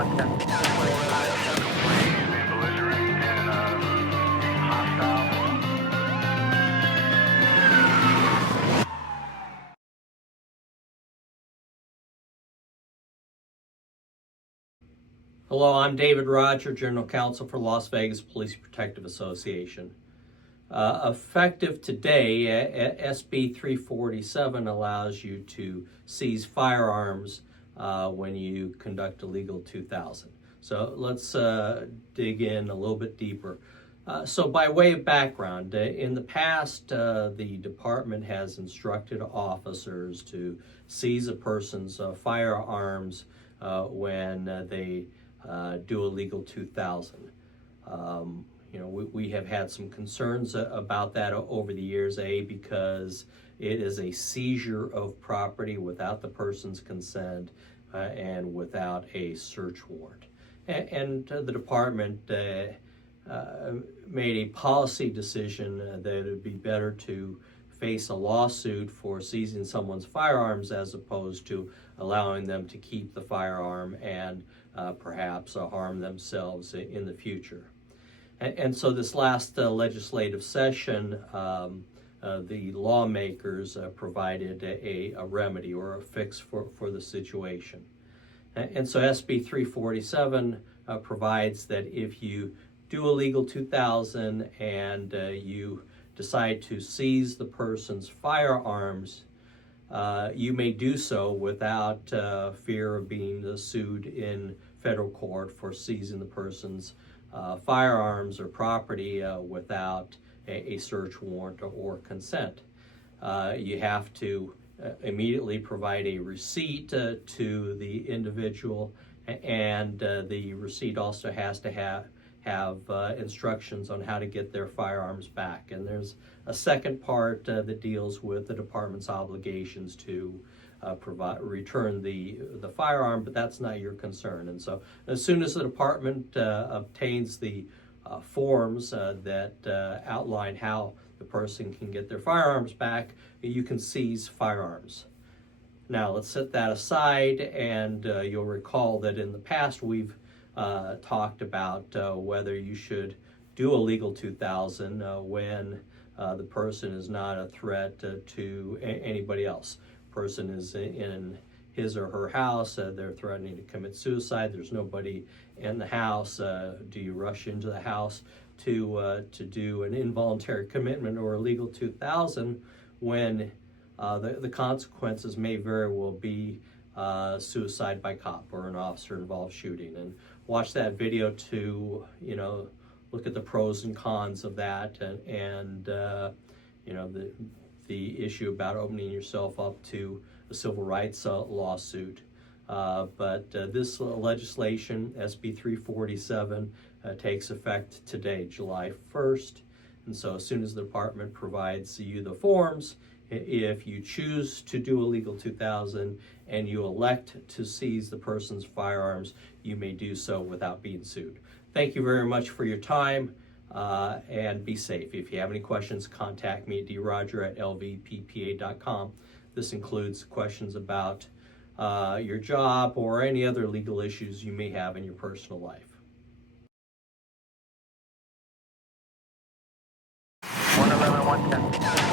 Hello, I'm David Roger, General Counsel for Las Vegas Police Protective Association. Effective today, SB 347 allows you to seize firearms when you conduct a legal 2000. So let's dig in a little bit deeper. So by way of background, in the past, the department has instructed officers to seize a person's firearms when they do a legal 2000. We have had some concerns about that over the years, because it is a seizure of property without the person's consent and without a search warrant. And the department made a policy decision that it would be better to face a lawsuit for seizing someone's firearms as opposed to allowing them to keep the firearm and perhaps harm themselves in the future. And so this last legislative session, the lawmakers provided a remedy or a fix for the situation. And so SB 347 provides that if you do a legal 2000 and you decide to seize the person's firearms, you may do so without fear of being sued in federal court for seizing the person's firearms or property without a search warrant or consent. You have to immediately provide a receipt to the individual, and the receipt also has to have instructions on how to get their firearms back. And there's a second part that deals with the department's obligations to return the firearm, but that's not your concern. And so as soon as the department obtains the forms that outline how the person can get their firearms back, you can seize firearms. Now let's set that aside, and you'll recall that in the past we've talked about whether you should do a legal 2000 when the person is not a threat to anybody else. Person is in his or her house, they're threatening to commit suicide, there's nobody in the house. Do you rush into the house to do an involuntary commitment or a legal 2000 when the consequences may very well be suicide by cop or an officer involved shooting? And watch that video to look at the pros and cons of that, and the issue about opening yourself up to a civil rights lawsuit. But this legislation, SB 347, takes effect today, July 1st. And so as soon as the department provides you the forms, if you choose to do a legal 2000 and you elect to seize the person's firearms, you may do so without being sued. Thank you very much for your time, and be safe. If you have any questions, contact me at droger@lvppa.com. This includes questions about your job or any other legal issues you may have in your personal life. 111, 110.